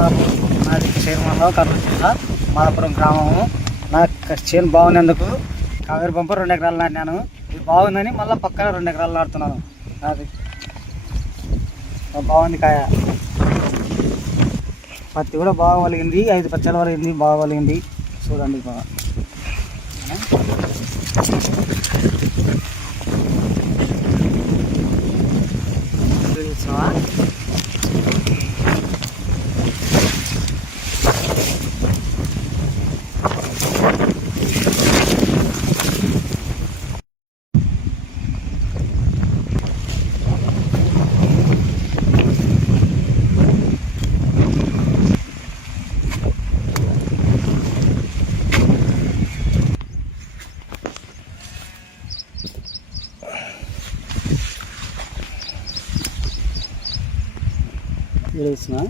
నాది చేరుమలలో కర్నూలు జిల్లా మాదాపురం గ్రామము. నా చేను బాగున్నందుకు కావేరి పంప 2 ఎకరాలు నాటినాను. ఇది బాగుందని మళ్ళీ పక్కన 2 ఎకరాలు నాటుతున్నాను. అది బాగుంది కాయ. పత్తి కూడా బాగా వలిగింది, 5 పచ్చలు వలిగింది, బాగా వలిగింది. చూడండి బాగా చూసావా. చూస్తున్నా